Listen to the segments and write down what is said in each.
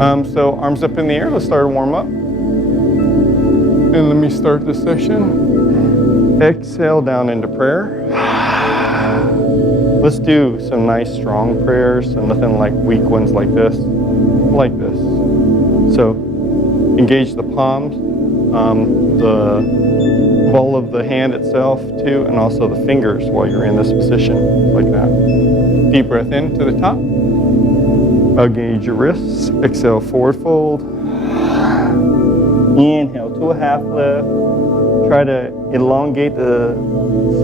So arms up in the air, let's start a warm up. And let me start the session. Exhale down into prayer. Let's do some nice strong prayers, so nothing like weak ones like this. So engage the palms, the ball of the hand itself too, and also the fingers while you're in this position, like that. Deep breath in to the top. Engage your wrists. Exhale, forward fold. Inhale to a half lift. Try to elongate the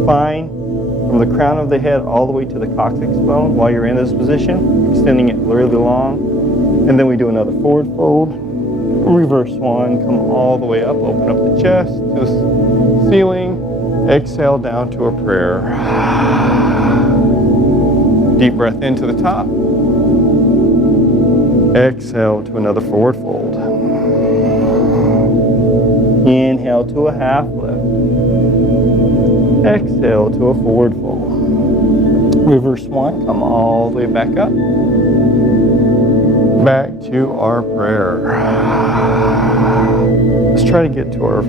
spine from the crown of the head all the way to the coccyx bone while you're in this position, extending it really long. And then we do another forward fold, reverse one, come all the way up, open up the chest to the ceiling. Exhale down to a prayer. Deep breath into the top. Exhale to another forward fold. Inhale to a half lift. Exhale to a forward fold. Reverse one, come all the way back up. Back to our prayer. Let's try to get to our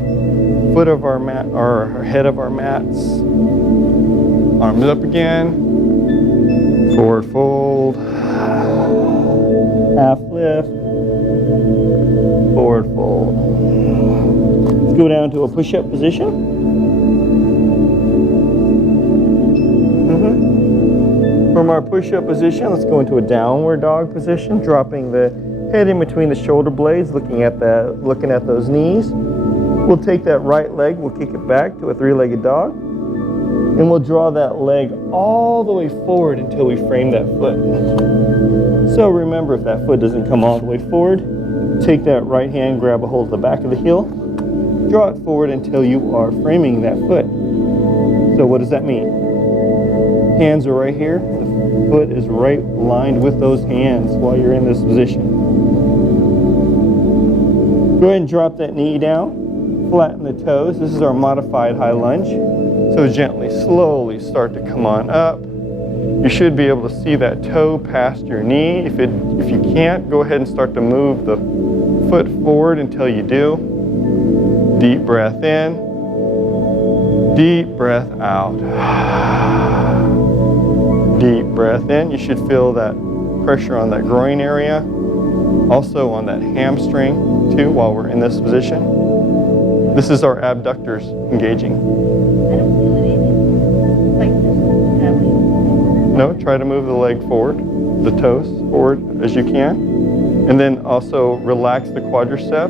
foot of our mat, or head of our mats. Arms up again. Forward fold. Half lift. Forward fold. Let's go down to a push-up position. From our push-up position, let's go into a downward dog position, dropping the head in between the shoulder blades, looking at those knees. We'll take that right leg, we'll kick it back to a three-legged dog, and we'll draw that leg all the way forward until we frame that foot. So remember, if that foot doesn't come all the way forward, take that right hand, grab a hold of the back of the heel, draw it forward until you are framing that foot. So what does that mean? Hands are right here. The foot is right aligned with those hands while you're in this position. Go ahead and drop that knee down. Flatten the toes. This is our modified high lunge. So gently, slowly start to come on up. You should be able to see that toe past your knee. If you can't, go ahead and start to move the foot forward until you do. Deep breath in. Deep breath out. Deep breath in. You should feel that pressure on that groin area. Also on that hamstring too while we're in this position. This is our abductors engaging. I don't feel anything like this. No, try to move the leg forward, the toes forward as you can. And then also relax the quadricep.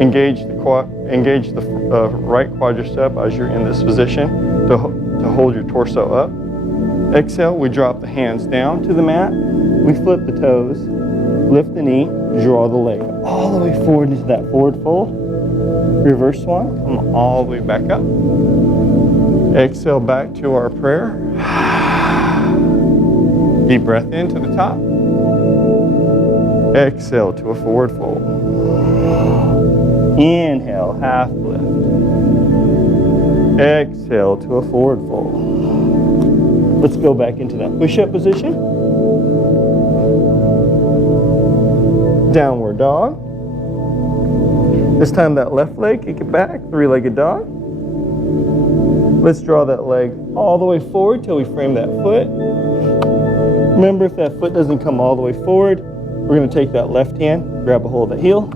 Engage the right quadricep as you're in this position to hold your torso up. Exhale, we drop the hands down to the mat. We flip the toes, lift the knee, draw the leg all the way forward into that forward fold. Reverse one, come all the way back up. Exhale back to our prayer. Deep breath in to the top. Exhale to a forward fold. Inhale, half lift. Exhale to a forward fold. Let's go back into that push-up position. Downward dog. This time that left leg, kick it back, three-legged dog. Let's draw that leg all the way forward till we frame that foot. Remember, if that foot doesn't come all the way forward, we're going to take that left hand, grab a hold of the heel,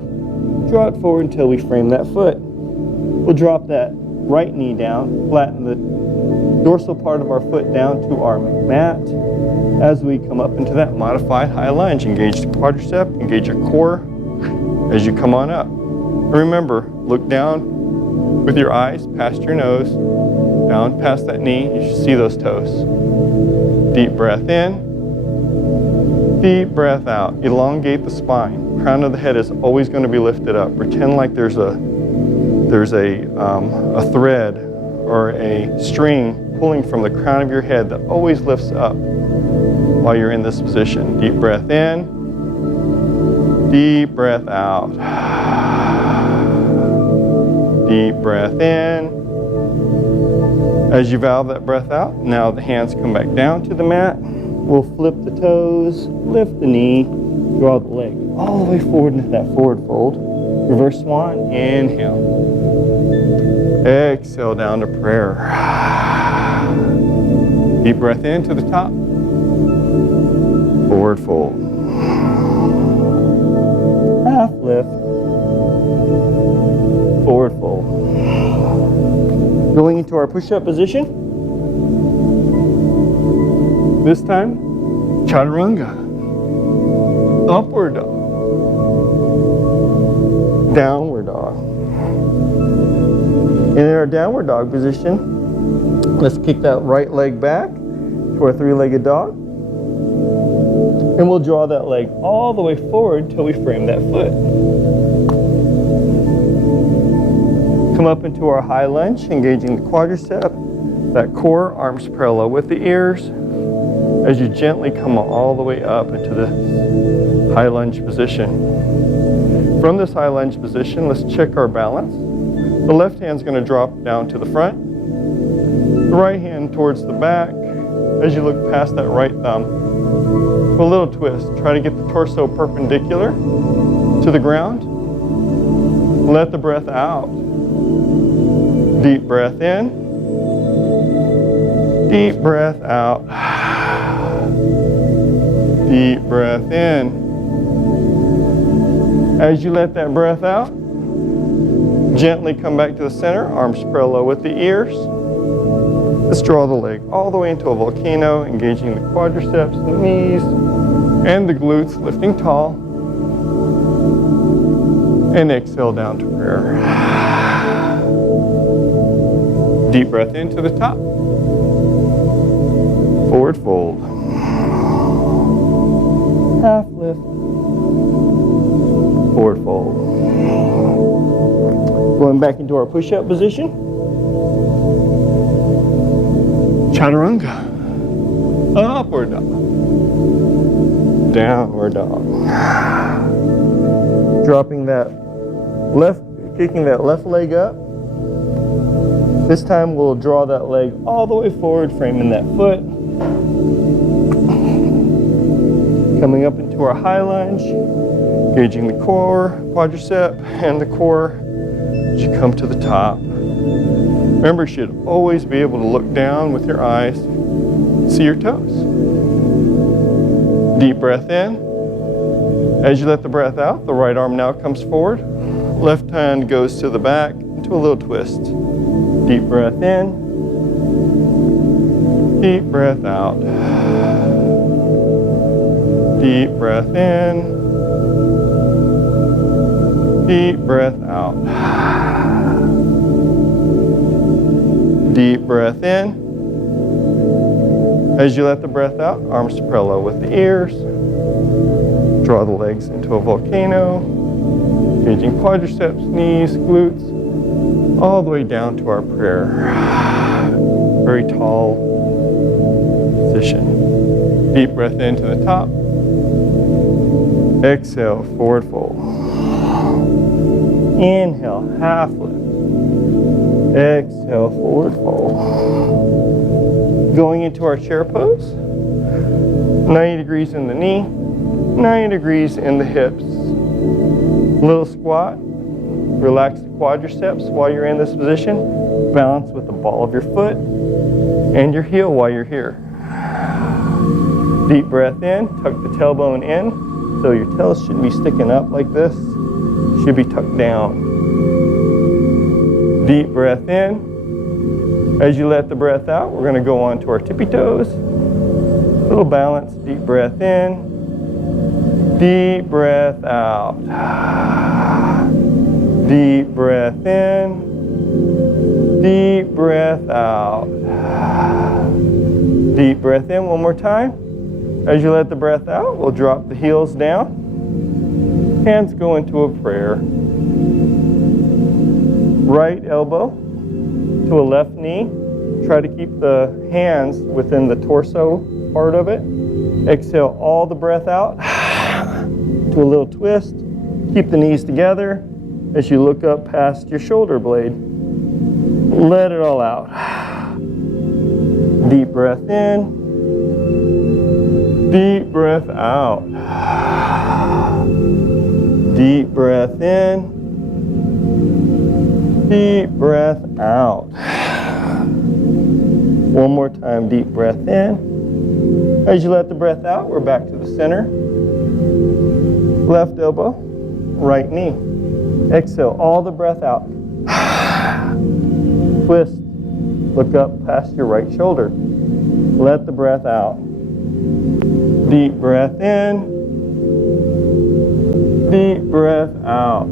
draw it forward until we frame that foot. We'll drop that right knee down, flatten the dorsal part of our foot down to our mat. As we come up into that modified high lunge, engage the quadricep, engage your core as you come on up. And remember, look down with your eyes past your nose, down past that knee. You should see those toes. Deep breath in, deep breath out. Elongate the spine. Crown of the head is always going to be lifted up. Pretend like there's a thread or a string pulling from the crown of your head that always lifts up while you're in this position. Deep breath in, deep breath out. Deep breath in. As you valve that breath out, now the hands come back down to the mat. We'll flip the toes, lift the knee, draw the leg all the way forward into that forward fold. Reverse swan, inhale. Exhale down to prayer. Deep breath in to the top. Forward fold. Half lift. Forward fold. Going into our push-up position. This time, chaturanga. Upward dog. Downward dog. In our downward dog position, let's kick that right leg back to our three-legged dog. And we'll draw that leg all the way forward till we frame that foot. Come up into our high lunge, engaging the quadricep, that core, arms parallel with the ears, as you gently come all the way up into the high lunge position. From this high lunge position, let's check our balance. The left hand's going to drop down to the front, the right hand towards the back, as you look past that right thumb. A little twist. Try to get the torso perpendicular to the ground. Let the breath out. Deep breath in. Deep breath out. Deep breath in. As you let that breath out, gently come back to the center, arms parallel with the ears. Let's draw the leg all the way into a volcano, engaging the quadriceps, the knees, and the glutes, lifting tall. And exhale down to prayer. Deep breath into the top. Forward fold. Half lift. Forward fold. Going back into our push-up position. Chaturanga. Upward dog. Downward dog. Dropping that left, kicking that left leg up. This time we'll draw that leg all the way forward, framing that foot. Coming up into our high lunge, engaging the core, quadricep, and the core as you come to the top. Remember, you should always be able to look down with your eyes, see your toes. Deep breath in. As you let the breath out, the right arm now comes forward. Left hand goes to the back into a little twist. Deep breath in. Deep breath out. Deep breath in. Deep breath out. Deep breath in. As you let the breath out, arms parallel with the ears. Draw the legs into a volcano. Engaging quadriceps, knees, glutes, all the way down to our prayer. Very tall position. Deep breath into the top. Exhale, forward fold. Inhale, half lift. Exhale, forward fold. Going into our chair pose. 90 degrees in the knee, 90 degrees in the hips. Little squat. Relax the quadriceps while you're in this position. Balance with the ball of your foot and your heel while you're here. Deep breath in, tuck the tailbone in. So your tails shouldn't be sticking up like this. Should be tucked down. Deep breath in. As you let the breath out, we're going to go on to our tippy toes. Little balance. Deep breath in. Deep breath out. Deep breath in. Deep breath out. Deep breath in one more time. As you let the breath out, we'll drop the heels down. Hands go into a prayer. Right elbow to a left knee. Try to keep the hands within the torso part of it. Exhale all the breath out. To a little twist. Keep the knees together as you look up past your shoulder blade. Let it all out. Deep breath in. Deep breath out. breath in. Deep breath out. One more time, deep breath in. As you let the breath out, we're back to the center. Left elbow, right knee. Exhale, all the breath out. Twist. Look up past your right shoulder. Let the breath out. Deep breath in. Deep breath out.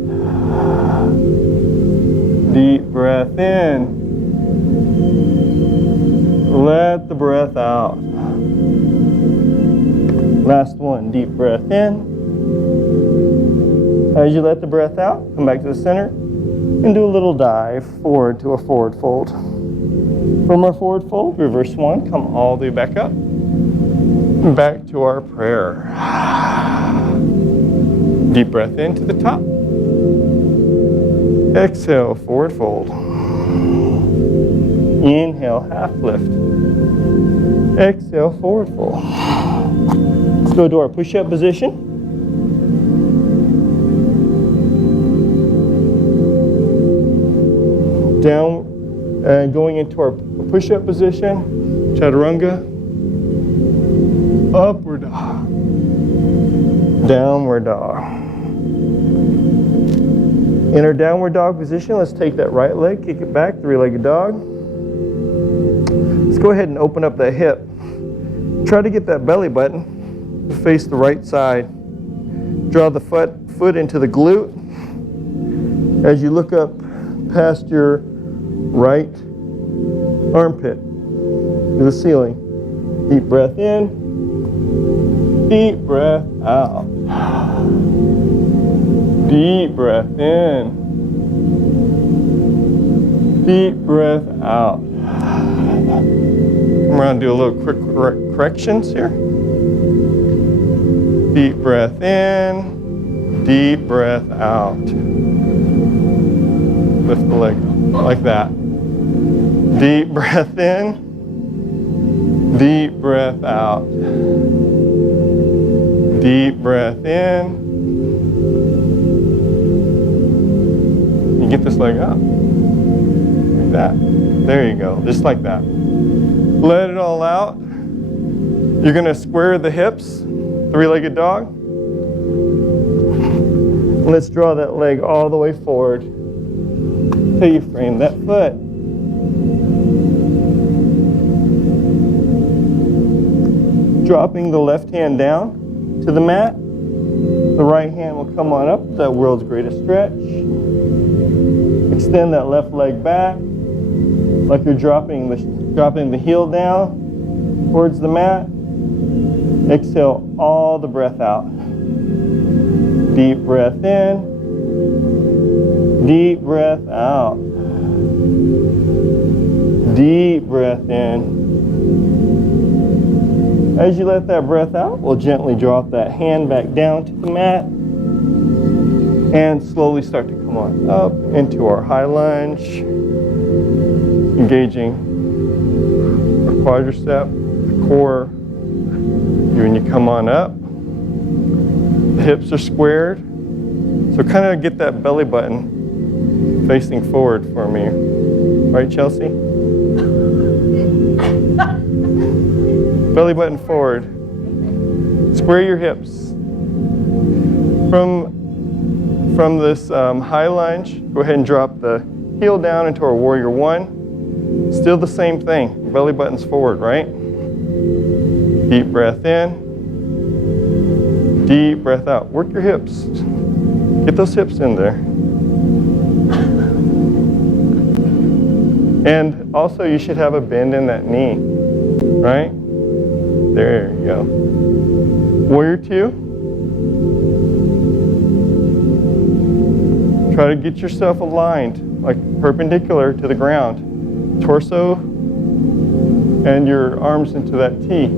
Deep breath in. Let the breath out. Last one, deep breath in. As you let the breath out, come back to the center and do a little dive forward to a forward fold. From our forward fold, reverse one, come all the way back up. Back to our prayer. Deep breath in to the top. Exhale, forward fold. Inhale, half lift. Exhale, forward fold. Let's go to our push-up position. Down and going into our push-up position. Chaturanga. Upward dog. Downward dog. In our downward dog position, let's take that right leg, kick it back, three-legged dog. Let's go ahead and open up that hip. Try to get that belly button to face the right side. Draw the foot into the glute. As you look up past your right armpit to the ceiling. Deep breath in. Deep breath out. Deep breath in. Deep breath out. I'm going to do a little quick corrections here. Deep breath in. Deep breath out. Lift the leg like that. Deep breath in. Deep breath out. Deep breath in. You get this leg up. Like that. There you go. Just like that. Let it all out. You're going to square the hips. Three-legged dog. Let's draw that leg all the way forward till you frame that foot. Dropping the left hand down to the mat. The right hand will come on up, that world's greatest stretch. Extend that left leg back, like you're dropping the heel down towards the mat. Exhale all the breath out. Deep breath in. Deep breath out. Deep breath in. As you let that breath out, we'll gently drop that hand back down to the mat and slowly start to come on up into our high lunge, engaging our quadricep, the core. When you come on up, the hips are squared. So kind of get that belly button facing forward for me. Right, Chelsea? Belly button forward. Square your hips. From this high lunge, go ahead and drop the heel down into our warrior one. Still the same thing. Belly button's forward, right? Deep breath in. Deep breath out. Work your hips. Get those hips in there. And also you should have a bend in that knee, right? There you go. Warrior two. Try to get yourself aligned, like perpendicular to the ground. Torso and your arms into that T.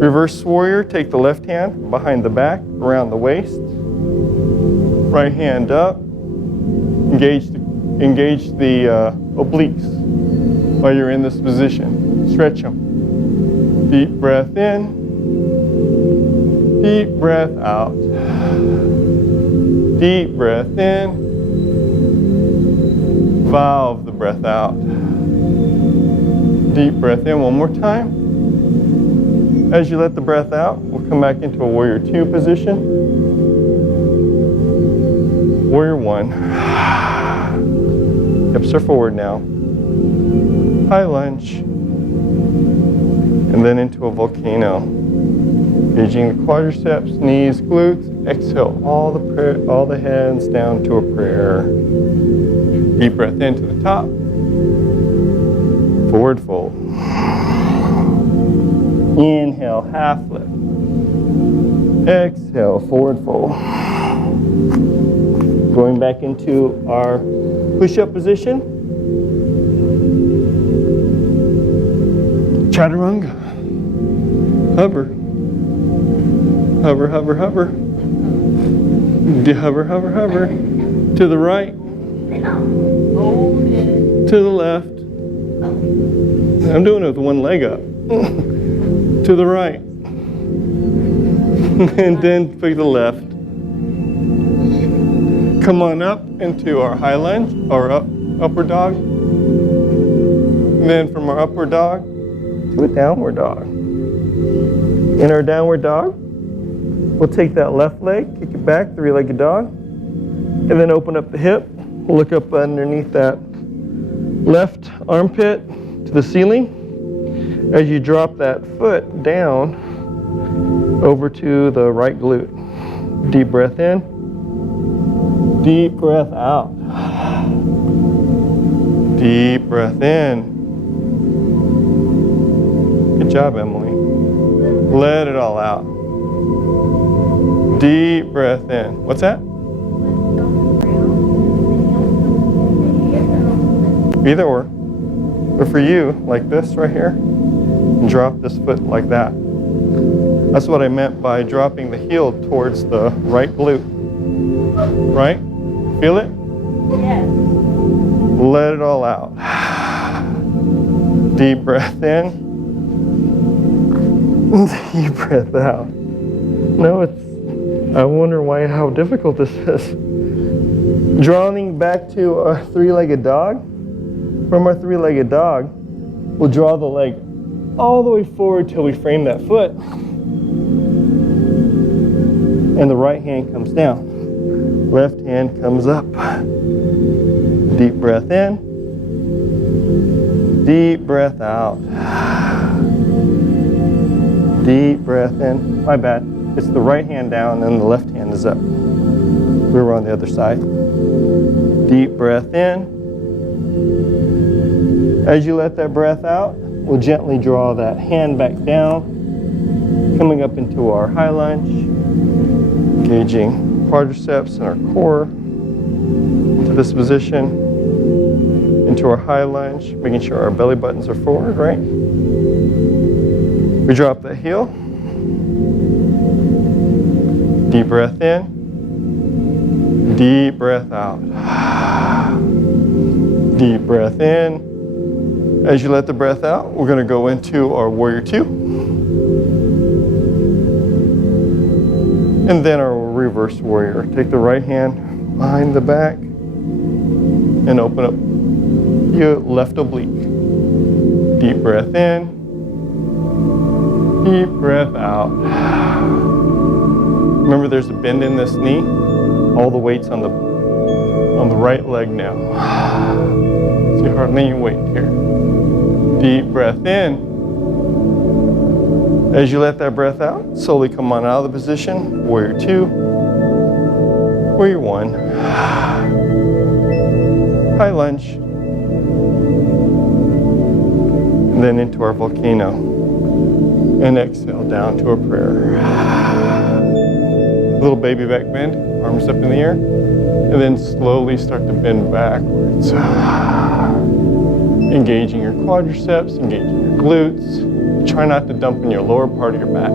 Reverse warrior, take the left hand behind the back, around the waist. Right hand up. Engage the obliques while you're in this position. Stretch them. Deep breath in. Deep breath out. Deep breath in. Valve the breath out. Deep breath in one more time. As you let the breath out, we'll come back into a warrior two position. Warrior one. Hips are forward now. High lunge. And then into a volcano. Engaging the quadriceps, knees, glutes. Exhale all the hands down to a prayer. Deep breath into the top. Forward fold. Inhale, half lift. Exhale, forward fold. Going back into our push-up position. Chaturanga. Hover. Hover, hover, hover. Hover, hover, hover. To the right. To the left. I'm doing it with one leg up. To the right. And then pick the left. Come on up into our high lunge, or upward dog. And then from our upward dog to a downward dog. In our downward dog, we'll take that left leg, kick it back, three-legged dog, and then open up the hip. Look up underneath that left armpit to the ceiling. As you drop that foot down over to the right glute. Deep breath in. Deep breath out. Deep breath in. Good job, Emily. Let it all out. Deep breath in. What's that? Either or. But for you, like this right here, drop this foot like that. That's what I meant by dropping the heel towards the right glute. Right? Feel it? Yes. Let it all out. Deep breath in. Deep breath out. No, I wonder how difficult this is. Drawing back to our three-legged dog. From our three-legged dog, we'll draw the leg all the way forward till we frame that foot. And the right hand comes down. Left hand comes up. Deep breath in. Deep breath out. Deep breath in. My bad. It's the right hand down and the left hand is up. We were on the other side. Deep breath in. As you let that breath out, we'll gently draw that hand back down, coming up into our high lunge, engaging quadriceps and our core into this position, into our high lunge, making sure our belly buttons are forward, right? We drop the heel. Deep breath in. Deep breath out. Deep breath in. As you let the breath out, we're going to go into our warrior two. And then our reverse warrior. Take the right hand behind the back and open up your left oblique. Deep breath in. Deep breath out. Remember, there's a bend in this knee. All the weight's on the right leg now. See, hardly any weight here. Deep breath in. As you let that breath out, slowly come on out of the position. Warrior two. Warrior one. High lunge. And then into our volcano. And exhale down to a prayer. Little baby back bend, arms up in the air. And then slowly start to bend backwards. Engaging your quadriceps, engaging your glutes. Try not to dump in your lower part of your back.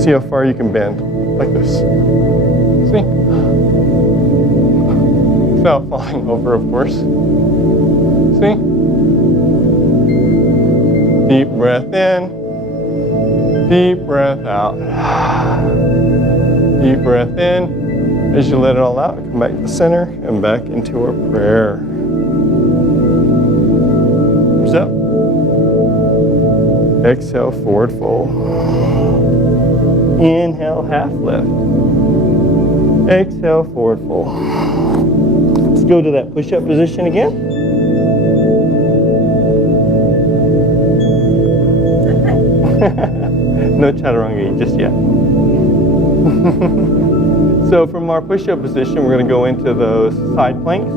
See how far you can bend, like this. See? Without falling over, of course. See? Deep breath in. Deep breath out. Deep breath in. As you let it all out, come back to the center and back into our prayer. Arms up. Exhale, forward fold. Inhale, half lift. Exhale, forward fold. Let's go to that push-up position again. No chaturanga just yet. So from our push-up position, we're going to go into those side planks.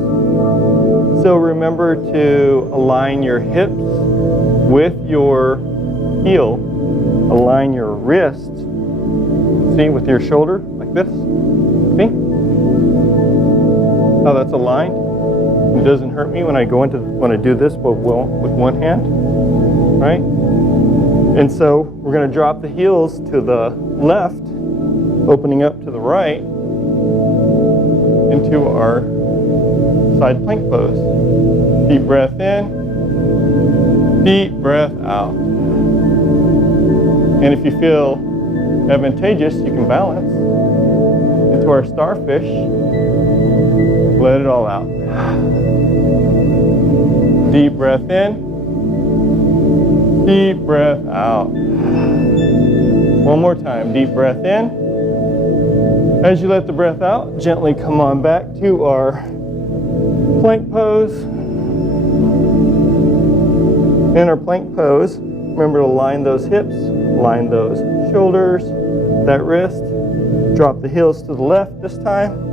So remember to align your hips with your heel. Align your wrists, see, with your shoulder, like this. See? How that's aligned? It doesn't hurt me when I do this with one hand, right? And so we're going to drop the heels to the left, opening up to the right into our side plank pose. Deep breath in, deep breath out. And if you feel advantageous, you can balance into our starfish. Let it all out. Deep breath in, deep breath out. One more time, deep breath in. As you let the breath out, gently come on back to our plank pose. In our plank pose, remember to line those hips, line those shoulders, that wrist. Drop the heels to the left this time.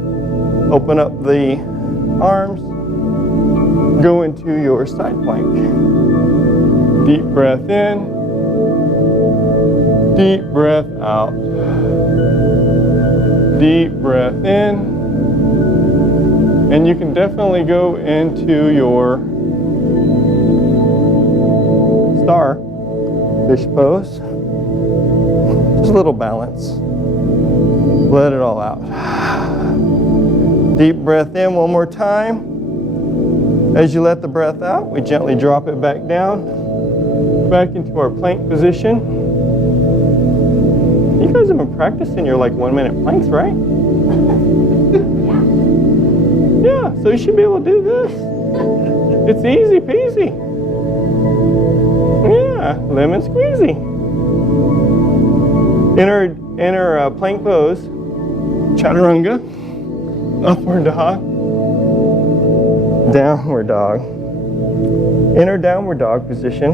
Open up the arms. Go into your side plank. Deep breath in, deep breath out. Deep breath in. And you can definitely go into your star fish pose. Just a little balance. Let it all out. Deep breath in one more time. As you let the breath out, we gently drop it back down, back into our plank position. You guys have been practicing your 1 minute planks, right? Yeah, so you should be able to do this. It's easy peasy. Yeah, lemon squeezy. In our plank pose, chaturanga, upward dog, downward dog. In our downward dog position,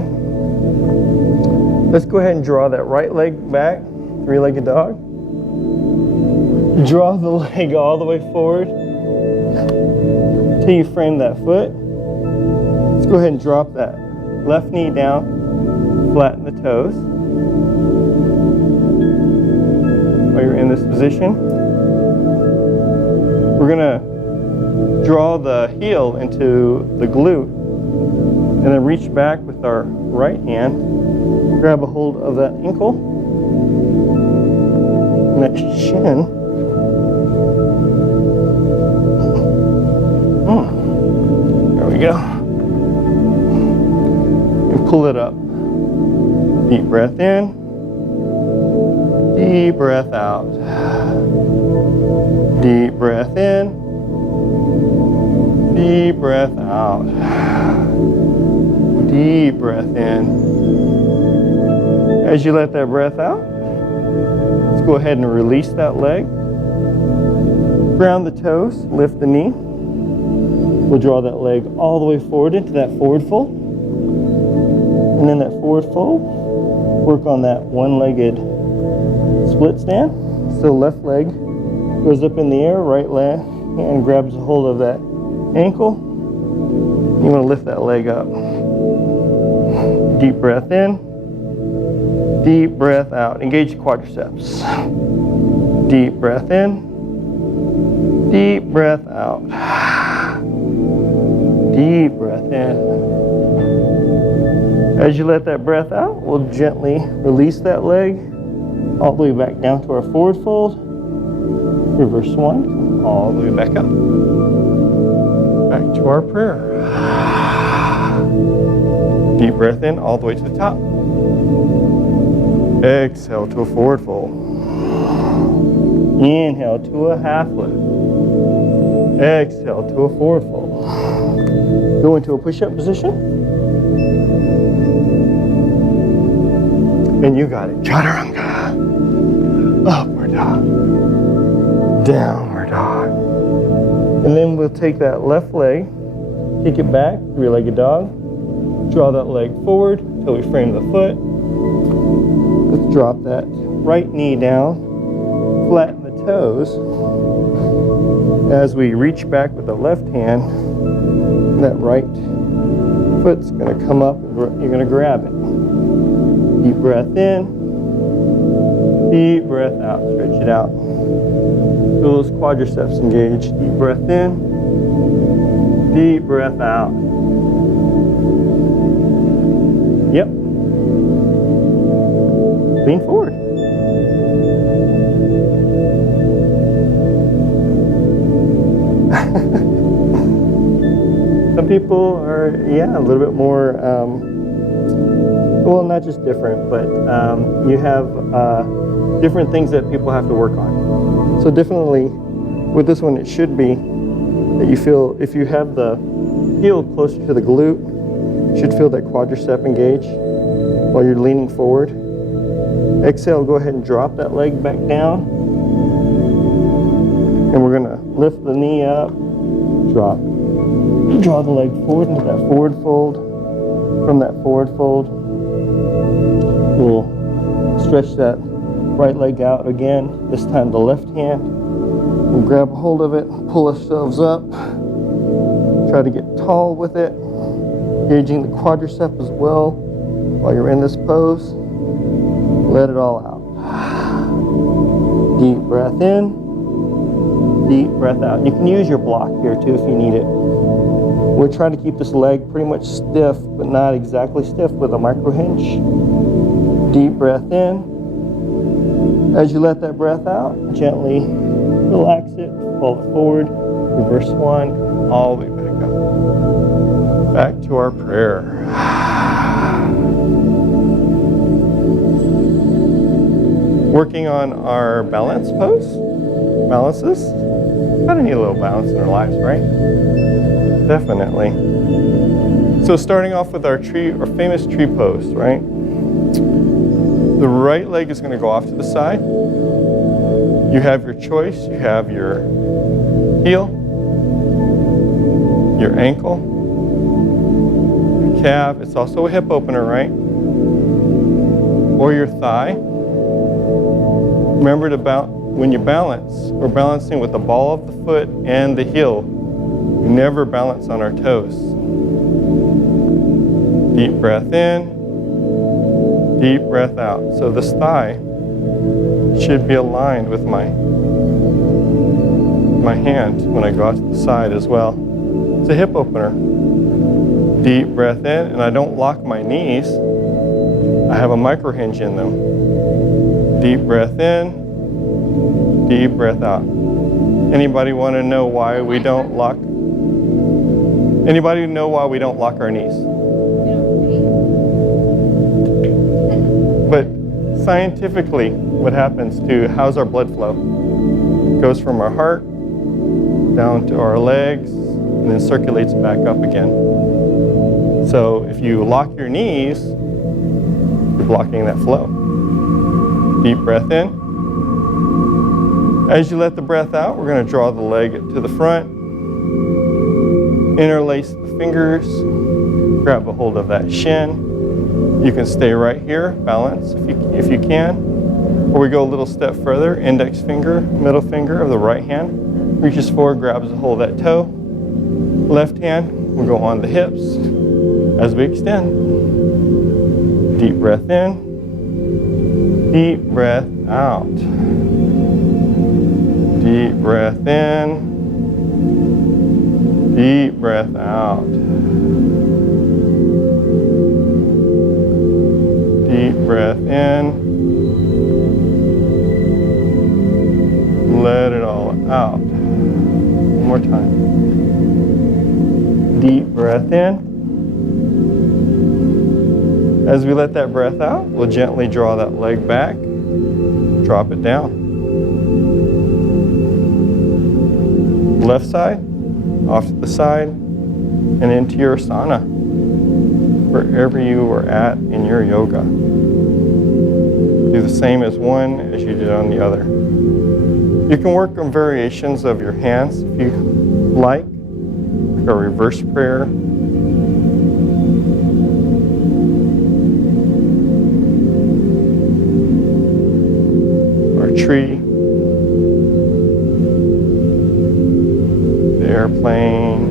let's go ahead and draw that right leg back, three-legged dog. Draw the leg all the way forward until you frame that foot. Let's go ahead and drop that left knee down, flatten the toes. While you're in this position, we're going to draw the heel into the glute and then reach back with our right hand, grab a hold of that ankle and that shin. There we go. And pull it up. Deep breath in, deep breath out. Deep breath in, deep breath out. Deep breath in. As you let that breath out, let's go ahead and release that leg. Ground the toes, lift the knee. We'll draw that leg all the way forward into that forward fold. And then that forward fold, work on that one-legged split stand. So left leg goes up in the air, right leg hand grabs a hold of that ankle. You want to lift that leg up. Deep breath in, deep breath out. Engage the quadriceps. Deep breath in, deep breath out. Deep breath in. As you let that breath out, we'll gently release that leg all the way back down to our forward fold. Reverse one, all the way back up. Back to our prayer. Deep breath in all the way to the top. Exhale to a forward fold. Inhale to a half lift. Exhale to a forward fold. Go into a push-up position. And you got it. Chaturanga. Upward dog. Downward dog. And then we'll take that left leg, kick it back, three-legged dog. Draw that leg forward until we frame the foot. Let's drop that right knee down, flatten the toes. As we reach back with the left hand, that right foot's going to come up and you're going to grab it. Deep breath in, deep breath out, stretch it out. Feel those quadriceps engaged. Deep breath in, deep breath out. Yep. Lean forward. Some people are, a little bit more, well, not just different, but you have different things that people have to work on. So definitely, with this one, it should be that you feel, if you have the heel closer to the glute, you should feel that quadricep engage while you're leaning forward. Exhale, go ahead and drop that leg back down. And we're gonna lift the knee up, drop. Draw the leg forward into that forward fold. From that forward fold, we'll stretch that right leg out again. This time the left hand. We'll grab a hold of it, pull ourselves up. Try to get tall with it. Engaging the quadricep as well while you're in this pose. Let it all out. Deep breath in, deep breath out. You can use your block here too if you need it. We're trying to keep this leg pretty much stiff, but not exactly stiff, with a micro hinge. Deep breath in. As you let that breath out, gently relax it, fold it forward, reverse one, all the way back up. Back to our prayer. Working on our balance pose, balances. Gotta need a little balance in our lives, right? Definitely. So starting off with our famous tree pose, right? The right leg is going to go off to the side. You have your choice. You have your heel, your ankle, your calf. It's also a hip opener, right? Or your thigh. Remember when you balance, we're balancing with the ball of the foot and the heel. We never balance on our toes. Deep breath in, deep breath out. So this thigh should be aligned with my hand when I go out to the side as well. It's a hip opener. Deep breath in, and I don't lock my knees. I have a micro hinge in them. Deep breath in, deep breath out. Anybody want to know why we don't lock? Anybody know why we don't lock our knees? But scientifically, what happens to how's our blood flow? It goes from our heart down to our legs and then circulates back up again. So if you lock your knees, you're blocking that flow. Deep breath in. As you let the breath out, we're going to draw the leg to the front. Interlace the fingers, grab a hold of that shin. You can stay right here, balance if you can. Or we go a little step further, index finger, middle finger of the right hand reaches forward, grabs a hold of that toe. Left hand will go on the hips as we extend. Deep breath in, deep breath out. Deep breath in, deep breath out. Deep breath in. Let it all out. One more time. Deep breath in. As we let that breath out, we'll gently draw that leg back, drop it down. left side, off to the side, and into your asana, wherever you are at in your yoga. Do the same as one as you did on the other. You can work on variations of your hands if you like a reverse prayer. Or a tree. The airplane.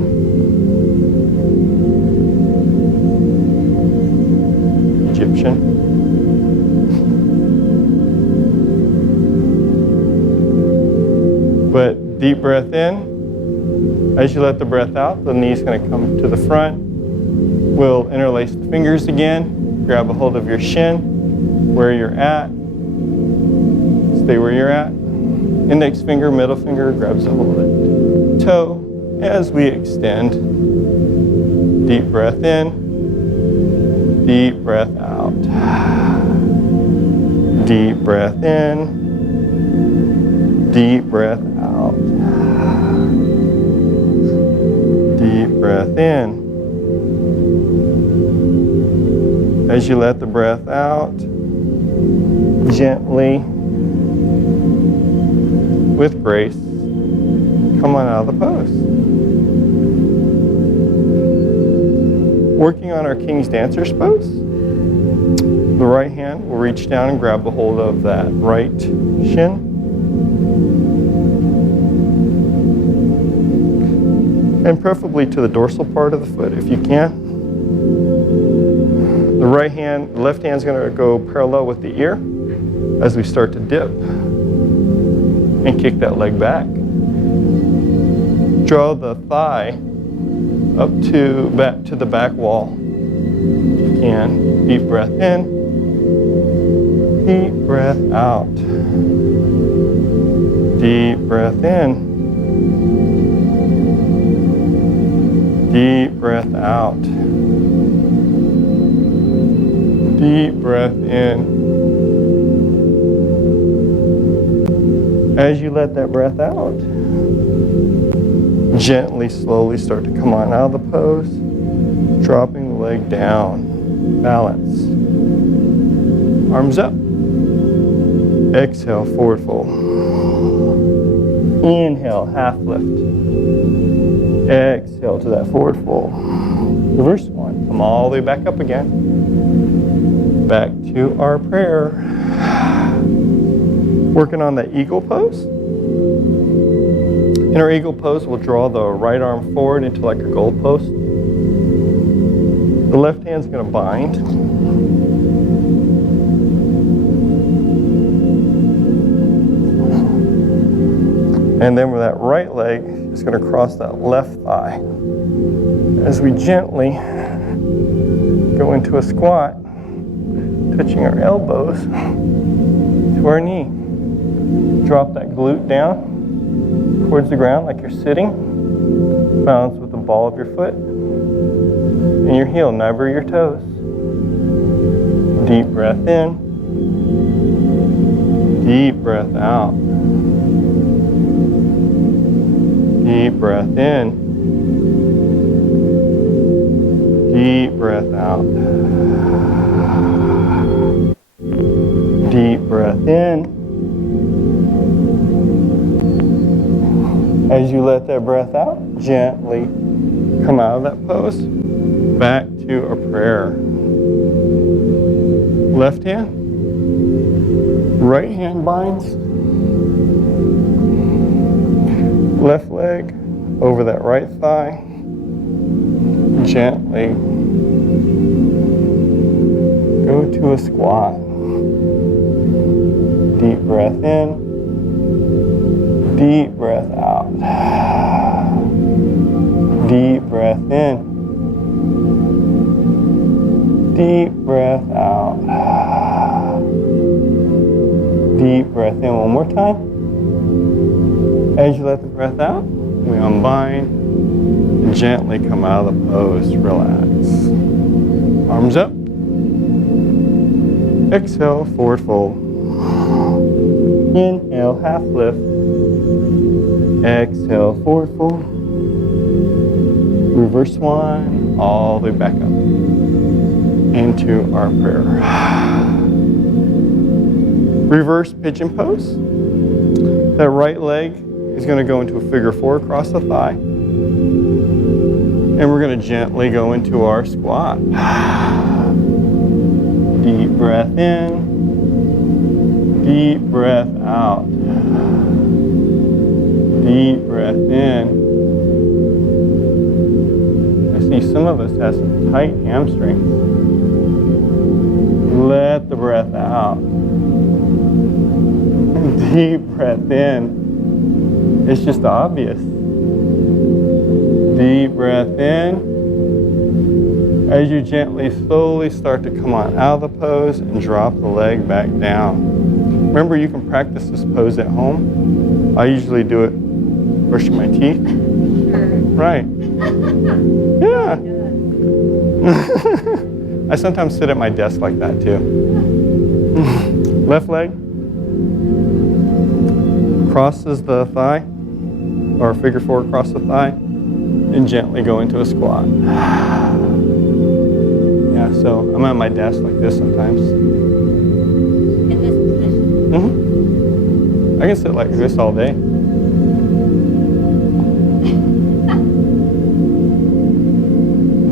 Egyptian. But deep breath in. As you let the breath out, the knee's going to come to the front. We'll interlace the fingers again. Grab a hold of your shin, where you're at. Stay where you're at. Index finger, middle finger grabs a hold of it. Toe as we extend. Deep breath in. Deep breath out. Deep breath in. Deep breath out. Deep breath in. As you let the breath out, gently, with grace, come on out of the pose. Working on our King's Dancer's pose. The right hand will reach down and grab a hold of that right shin. And preferably to the dorsal part of the foot if you can. The left hand's going to go parallel with the ear as we start to dip and kick that leg back. Draw the thigh up to the back wall. If you can. Deep breath in. Deep breath out. Deep breath in. Deep breath out. Deep breath in. As you let that breath out, gently, slowly start to come on out of the pose, dropping the leg down. Balance. Arms up. Exhale, forward fold. Inhale, half lift. Exhale to that forward fold. Reverse one. Come all the way back up again. Back to our prayer. Working on the eagle pose. In our eagle pose, we'll draw the right arm forward into like a goal post. The left hand's going to bind. And then with that right leg, is going to cross that left thigh. As we gently go into a squat, touching our elbows to our knee. Drop that glute down towards the ground like you're sitting. Balance with the ball of your foot and your heel, never your toes. Deep breath in. Deep breath out. Deep breath in. Deep breath out. Deep breath in. As you let that breath out, gently come out of that pose. Back to a prayer. Left hand. Right hand binds. Left leg over that right thigh. Gently go to a squat. Deep breath in. Deep breath out. Deep breath in. Deep breath out. Deep breath in one more time. As you let the breath out, we unbind and gently come out of the pose. Relax. Arms up. Exhale, forward fold. Inhale, half lift. Exhale, forward fold. Reverse one, all the way back up into our prayer. Reverse pigeon pose. That right leg is going to go into a figure four across the thigh. And we're going to gently go into our squat. Deep breath in. Deep breath out. Deep breath in. I see some of us have some tight hamstrings. Let the breath out. Deep breath in. It's just obvious. Deep breath in. As you gently, slowly start to come on out of the pose and drop the leg back down. Remember, you can practice this pose at home. I usually do it brushing my teeth. Right. Yeah. I sometimes sit at my desk like that too. Left leg crosses the thigh, or figure four across the thigh, and gently go into a squat. Yeah, so I'm at my desk like this sometimes. In this position. I can sit like this all day.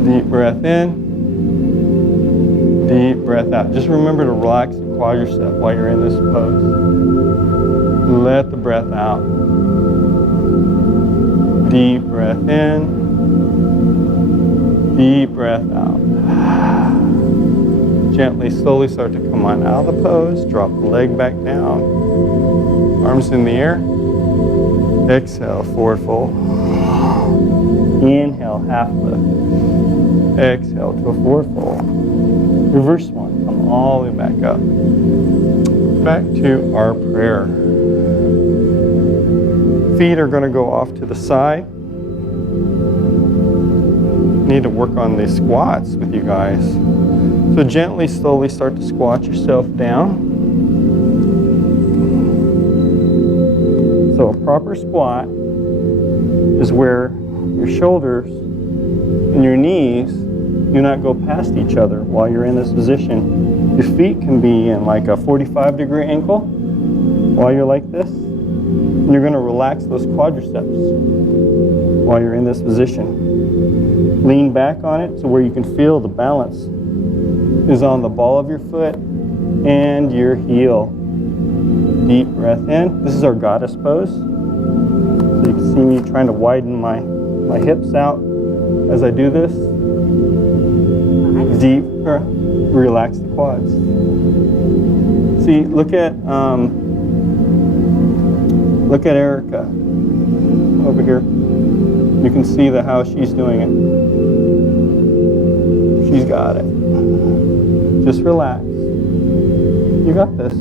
Deep breath in. Deep breath out. Just remember to relax the quadricep while you're in this pose. Let the breath out. Deep breath in. Deep breath out. Gently, slowly start to come on out of the pose. Drop the leg back down. Arms in the air. Exhale, forward fold. Inhale, half lift. Exhale to a forward fold. Reverse one, come all the way back up. Back to our prayer. Feet are going to go off to the side. Need to work on the squats with you guys. So gently, slowly start to squat yourself down. So a proper squat is where your shoulders and your knees do not go past each other while you're in this position. Your feet can be in like a 45-degree angle while you're like this. And you're going to relax those quadriceps while you're in this position. Lean back on it so where you can feel the balance is on the ball of your foot and your heel. Deep breath in. This is our goddess pose. So you can see me trying to widen my hips out as I do this. Deep, relax the quads. See, look at Erica over here. You can see how she's doing it. She's got it. Just relax. You got this.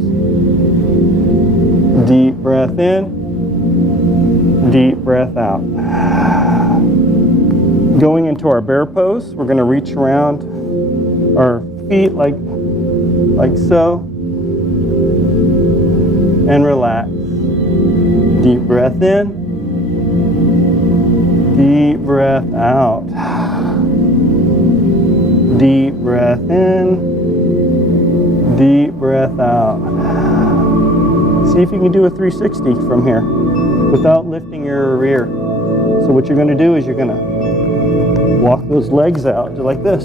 Deep breath in. Deep breath out. Going into our bear pose, we're going to reach around our feet like so. And relax. Deep breath in. Deep breath out. Deep breath in. Deep breath out. See if you can do a 360 from here without lifting your rear. So what you're going to do is you're going to walk those legs out just like this.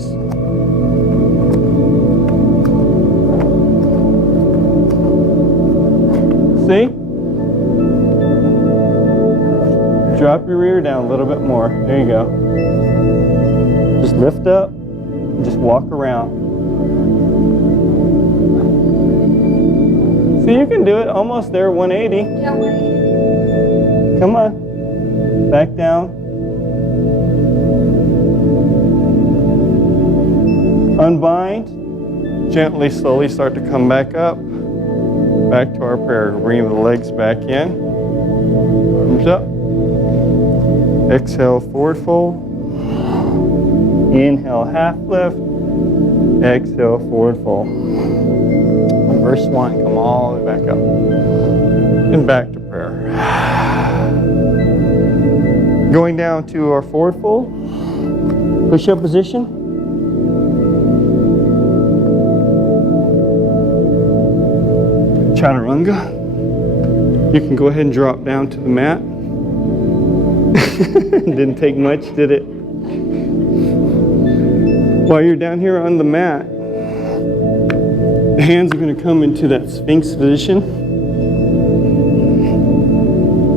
See? Drop your rear down a little bit more. There you go. Just lift up and just walk around. See, you can do it. Almost there, 180. Yeah, 180. Come on. Back down. Unbind. Gently, slowly start to come back up. Back to our prayer. Bring the legs back in. Arms up. Exhale, forward fold. Inhale, half lift. Exhale, forward fold. Reverse one, come all the way back up. And back to prayer. Going down to our forward fold, push-up position. Chaturanga. You can go ahead and drop down to the mat. Didn't take much, did it? While you're down here on the mat, the hands are going to come into that Sphinx position.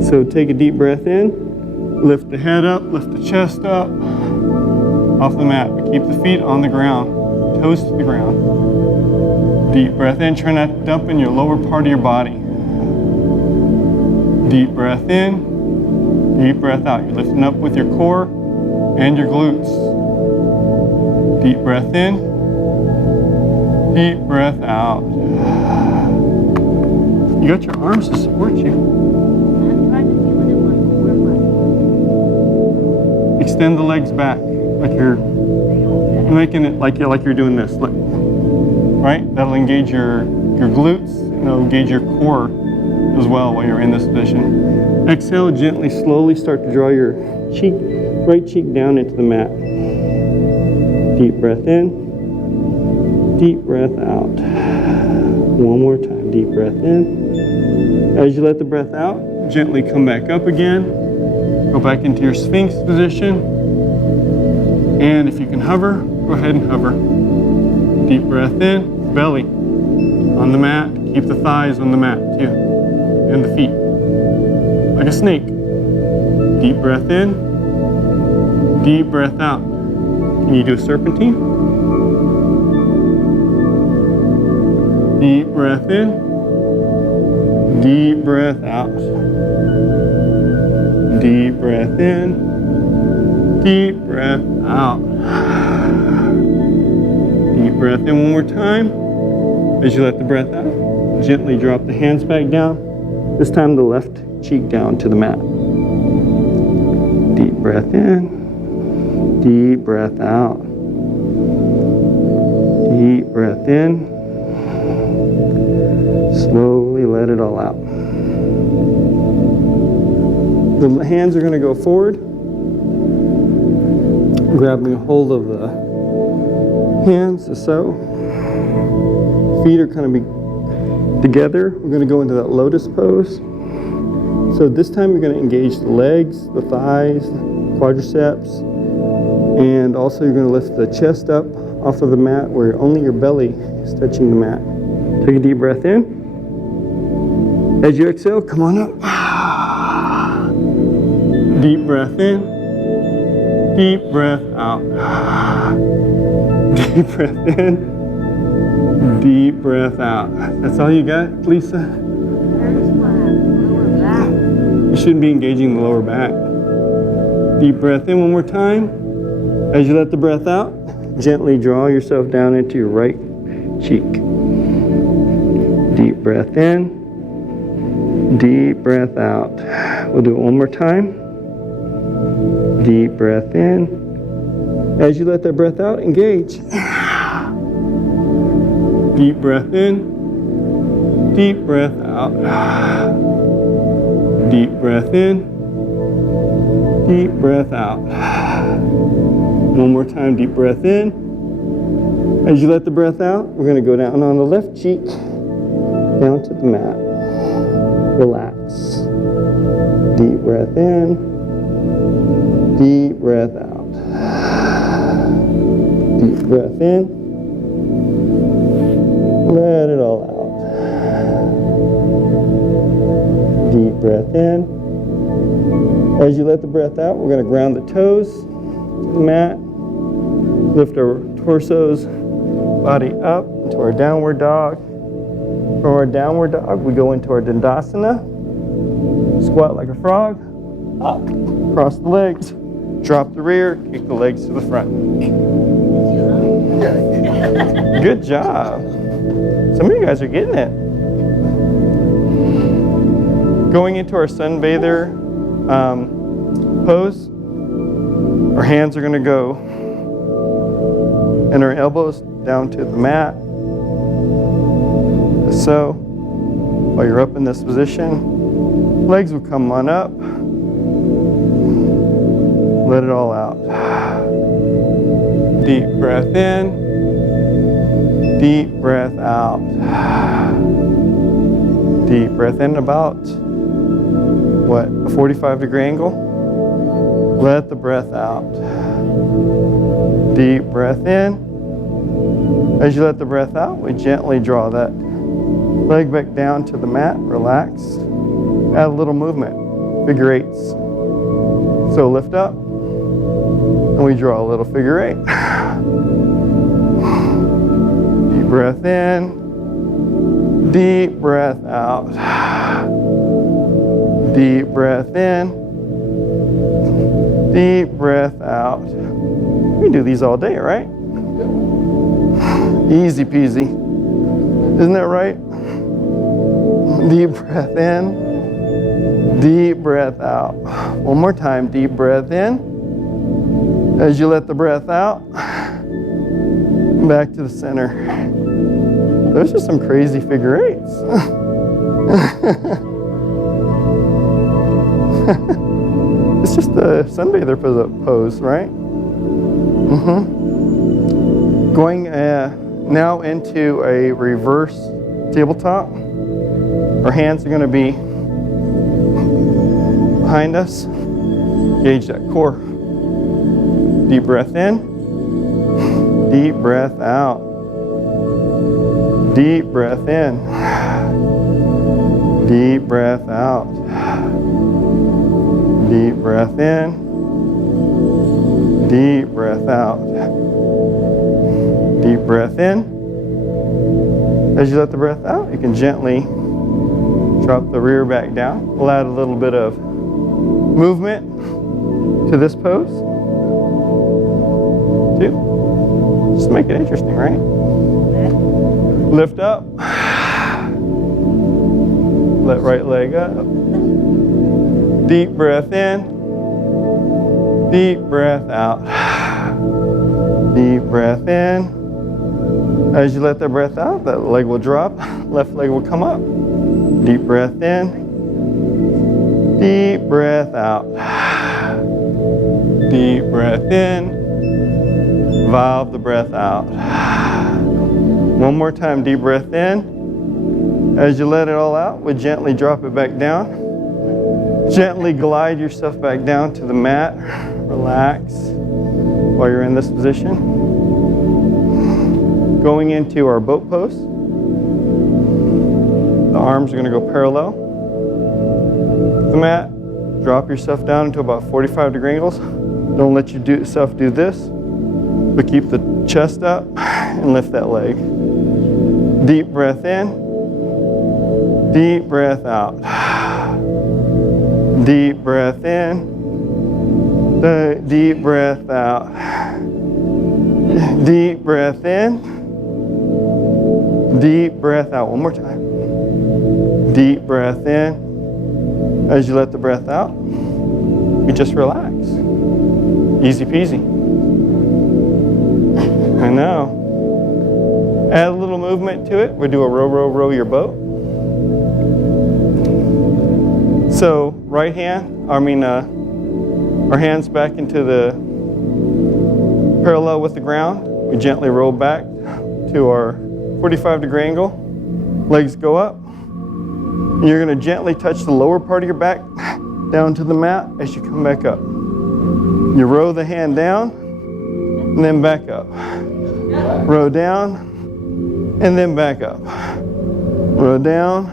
So take a deep breath in, lift the head up, lift the chest up, off the mat, but keep the feet on the ground, toes to the ground. Deep breath in, try not to dump in your lower part of your body. Deep breath in, deep breath out. You're lifting up with your core and your glutes. Deep breath in, deep breath out. You got your arms to support you. I'm trying to feel it in my core. Extend the legs back like you're making it like you're doing this. Right? That'll engage your glutes and it'll engage your core as well while you're in this position. Exhale, gently, slowly start to draw your right cheek down into the mat. Deep breath in, deep breath out. One more time, deep breath in. As you let the breath out, gently come back up again. Go back into your Sphinx position. And if you can hover, go ahead and hover. Deep breath in, belly on the mat. Keep the thighs on the mat too. And the feet, like a snake. Deep breath in, deep breath out. Can you do a serpentine? Deep breath in, deep breath out. Deep breath in, deep breath out. Deep breath in one more time. As you let the breath out, gently drop the hands back down. This time the left cheek down to the mat. Deep breath in, deep breath out. Deep breath in. Slowly let it all out. The hands are going to go forward, grabbing a hold of the hands, so. Feet are kind of together. We're going to go into that lotus pose. So this time you're going to engage the legs, the thighs, quadriceps, and also you're going to lift the chest up off of the mat where only your belly is touching the mat. Take a deep breath in. As you exhale, come on up. Deep breath in. Deep breath out. Deep breath in. Deep breath out. That's all you got, Lisa? Hurts my lower back. You shouldn't be engaging the lower back. Deep breath in one more time. As you let the breath out, gently draw yourself down into your right cheek. Deep breath in. Deep breath out. We'll do it one more time. Deep breath in. As you let that breath out, engage. Deep breath in, deep breath out. Deep breath in, deep breath out. One more time, deep breath in. As you let the breath out, we're going to go down on the left cheek, down to the mat. Relax. Deep breath in, deep breath out. Deep breath in. Let it all out. Deep breath in. As you let the breath out, we're going to ground the toes to the mat. Lift our torsos, body up into our downward dog. From our downward dog, we go into our Dandasana. Squat like a frog. Up, cross the legs, drop the rear, kick the legs to the front. Good job. Some of you guys are getting it. Going into our sunbather pose, our hands are going to go and our elbows down to the mat. So, while you're up in this position, legs will come on up. Let it all out. Deep breath in. Deep breath out. Deep breath in, about, what, a 45-degree angle? Let the breath out. Deep breath in. As you let the breath out, we gently draw that leg back down to the mat, relax. Add a little movement, figure eights. So lift up, and we draw a little figure eight. Deep breath in, deep breath out. Deep breath in, deep breath out. We can do these all day, right? Easy peasy. Isn't that right? Deep breath in, deep breath out. One more time, deep breath in. As you let the breath out, back to the center. Those are some crazy figure eights. It's just a sunbather pose, right? Going now into a reverse tabletop. Our hands are going to be behind us. Engage that core. Deep breath in. Deep breath out. Deep breath in. Deep breath out. Deep breath in. Deep breath out. Deep breath in. As you let the breath out, you can gently drop the rear back down. We'll add a little bit of movement to this pose, too. Just make it interesting, right? Lift up. Let right leg up. Deep breath in. Deep breath out. Deep breath in. As you let the breath out, that leg will drop. Left leg will come up. Deep breath in. Deep breath out. Deep breath in. Valve the breath out. One more time, deep breath in. As you let it all out, we gently drop it back down. Gently glide yourself back down to the mat. Relax while you're in this position. Going into our boat pose. The arms are going to go parallel with the mat. Drop yourself down into about 45-degree angles. Don't let yourself do this, but keep the chest up and lift that leg. Deep breath in. Deep breath out. Deep breath in. Deep breath out. Deep breath in. Deep breath out. One more time. Deep breath in. As you let the breath out, you just relax. Easy peasy. I know. Add a little movement to it. We'll do a row, row, row your boat. So right hand, our hands back into the parallel with the ground. We gently roll back to our 45-degree angle. Legs go up. And you're going to gently touch the lower part of your back down to the mat as you come back up. You row the hand down and then back up. Row down and then back up. Row down,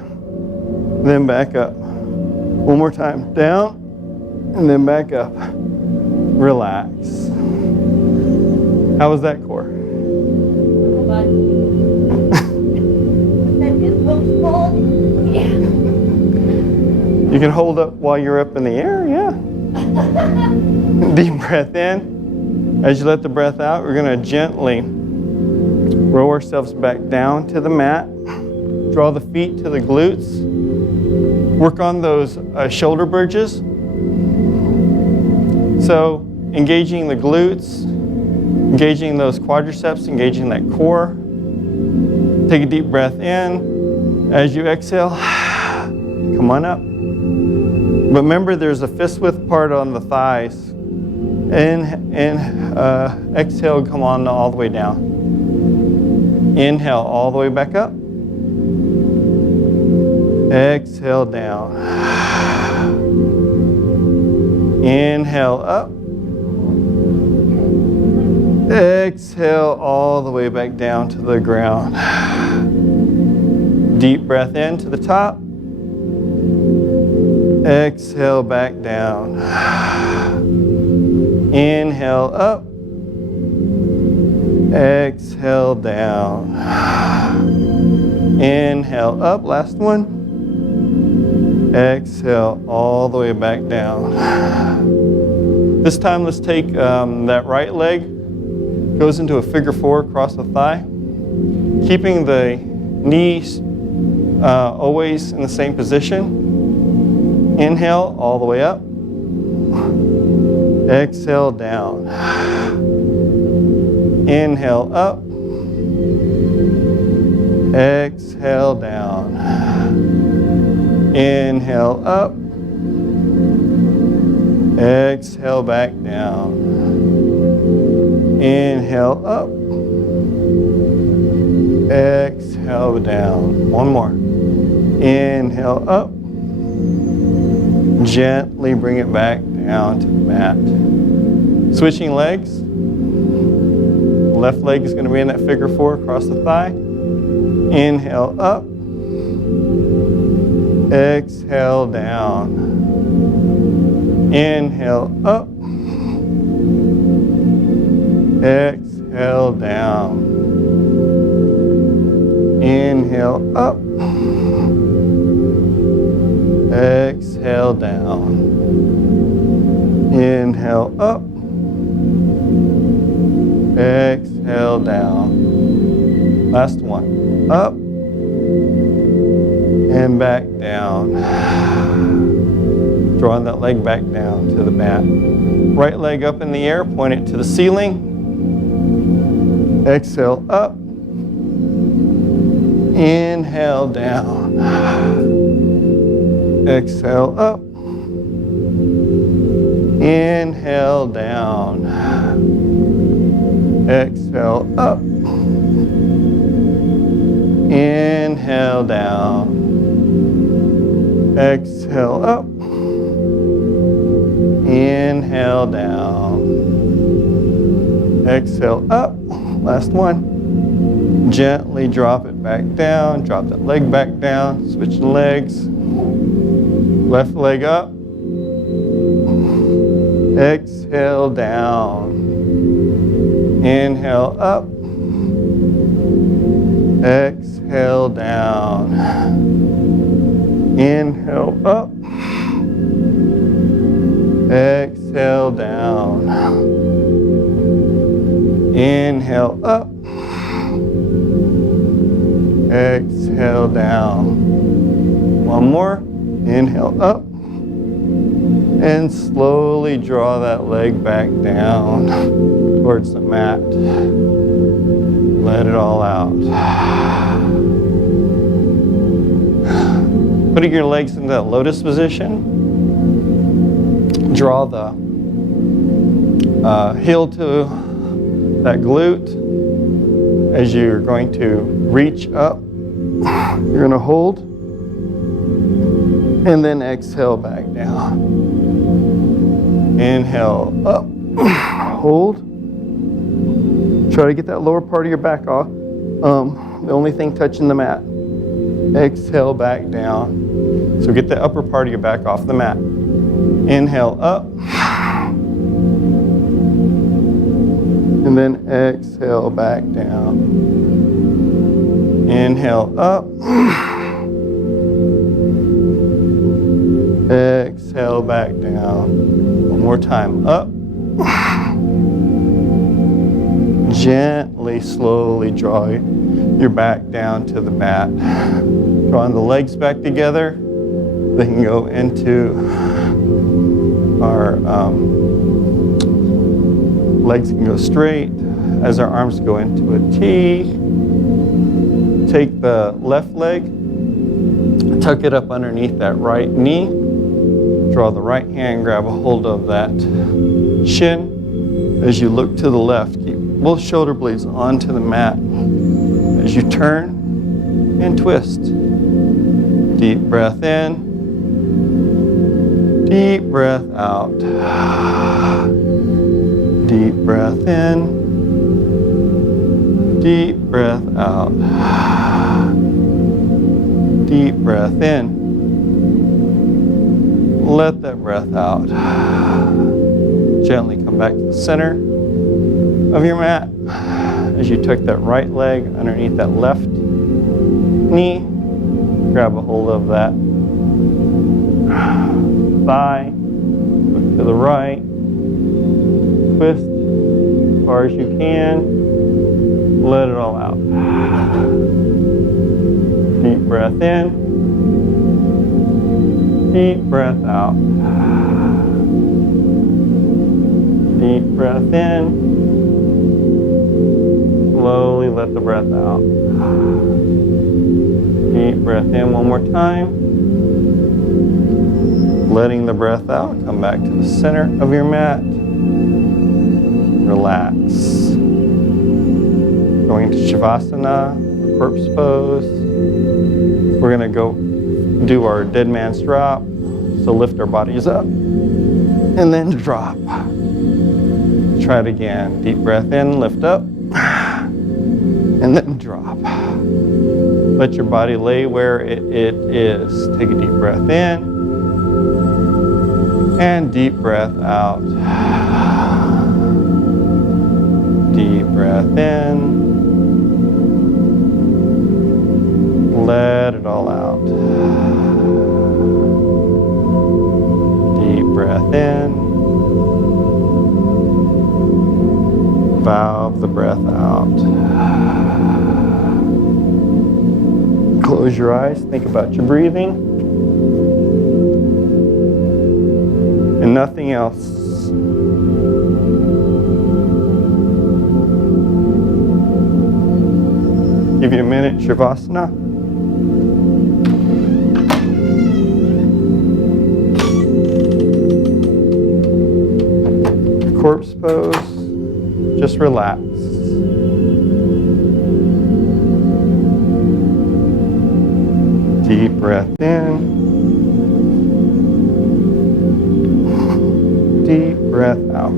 then back up. One more time. Down and then back up. Relax. How was that core? You can hold up while you're up in the air, yeah. Deep breath in. As you let the breath out, we're going to gently row ourselves back down to the mat. Draw the feet to the glutes. Work on those shoulder bridges. So engaging the glutes, engaging those quadriceps, engaging that core. Take a deep breath in. As you exhale, come on up. But remember, there's a fist width part on the thighs. Exhale, come on all the way down. Inhale all the way back up. Exhale down. Inhale up. Exhale all the way back down to the ground. Deep breath in to the top. Exhale back down. Inhale up. Exhale down. Inhale up, last one. Exhale all the way back down. This time let's take that right leg, goes into a figure four across the thigh, keeping the knees always in the same position. Inhale all the way up. Exhale down. Inhale up. Exhale down. Inhale up. Exhale back down. Inhale up. Exhale down. One more. Inhale up. Gently bring it back down to the mat. Switching legs. Left leg is going to be in that figure four across the thigh. Inhale up. Exhale down. Inhale up. Exhale down. Inhale up. Exhale down. Inhale up. Exhale down. Last one. Up. And back down. Drawing that leg back down to the mat. Right leg up in the air, point it to the ceiling. Exhale up. Inhale down. Exhale up. Inhale down. Exhale up. Inhale down. Exhale up. Inhale down. Exhale up. Last one. Gently drop it back down. Drop that leg back down. Switch the legs. Left leg up. Exhale down. Inhale up. Exhale down. Inhale up. Exhale down. Inhale up. Exhale down. One more. Inhale up. And slowly draw that leg back down towards the mat. Let it all out. Putting your legs in that lotus position. Draw the heel to that glute. As you're going to reach up, you're going to hold. And then exhale back down. Inhale up, hold. Try to get that lower part of your back off. The only thing touching the mat. Exhale back down. So get the upper part of your back off the mat. Inhale up. And then exhale back down. Inhale up. Exhale back down. One more time. Up. Gently, slowly draw your back down to the mat. Drawing the legs back together. They can go into our legs can go straight as our arms go into a T. Take the left leg, tuck it up underneath that right knee. Draw the right hand, grab a hold of that shin. As you look to the left, keep both shoulder blades onto the mat. As you turn and twist. Deep breath in. Deep breath out. Deep breath in. Deep breath out. Deep breath in. Let that breath out. Gently come back to the center of your mat. As you tuck that right leg underneath that left knee, grab a hold of that thigh, look to the right, twist as far as you can, let it all out. Deep breath in, deep breath out. Deep breath in, slowly let the breath out. Deep breath in one more time. Letting the breath out, come back to the center of your mat. Relax. Going to Shavasana, corpse pose. We're gonna go do our dead man's drop. So lift our bodies up and then drop. Try it again. Deep breath in, lift up, and then drop. Let your body lay where it is. Take a deep breath in, and deep breath out. Deep breath in. Let it all out. Deep breath in. Valve the breath out. Close your eyes, think about your breathing. And nothing else. Give you a minute, Shavasana. Corpse pose. Just relax. Deep breath in. Deep breath out.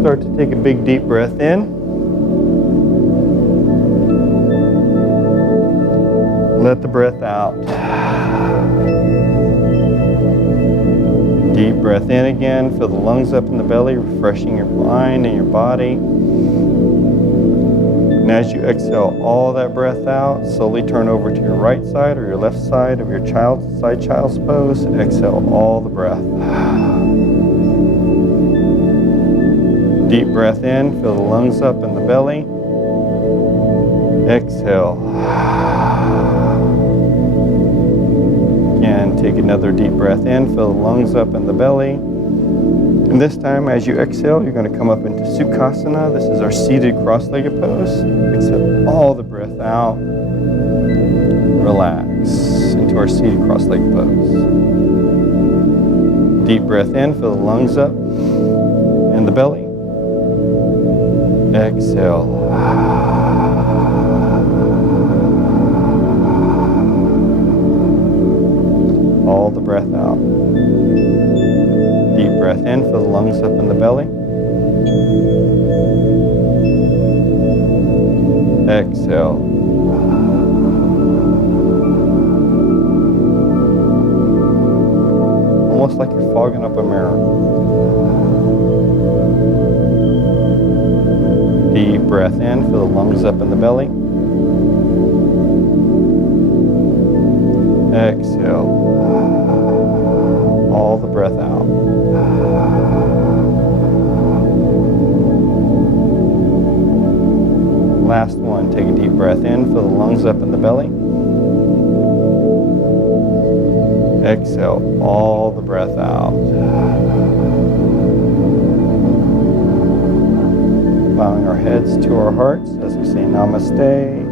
Start to take a big deep breath in. Let the breath out. Deep breath in again. Fill the lungs up in the belly, refreshing your mind and your body. And as you exhale all that breath out, slowly turn over to your right side or your left side of your child's pose. Exhale all the breath. Deep breath in, fill the lungs up in the belly. Exhale. Again, take another deep breath in, fill the lungs up in the belly. And this time, as you exhale, you're going to come up into Sukhasana. This is our seated cross-legged pose. Exhale all the breath out. Relax. And into our seated cross-legged pose. Deep breath in, fill the lungs up and the belly. Exhale. All the breath out. Deep breath in, fill the lungs up in the belly. Exhale. Almost like you're fogging up a mirror. Deep breath in, fill the lungs up in the belly. Exhale. All the breath out. Last one, take a deep breath in, fill the lungs up in the belly. Exhale all the breath out. Bowing our heads to our hearts as we say namaste.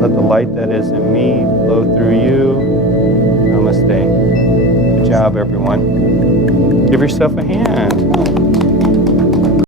Let the light that is in me flow through you. Namaste. Good job, everyone. Give yourself a hand.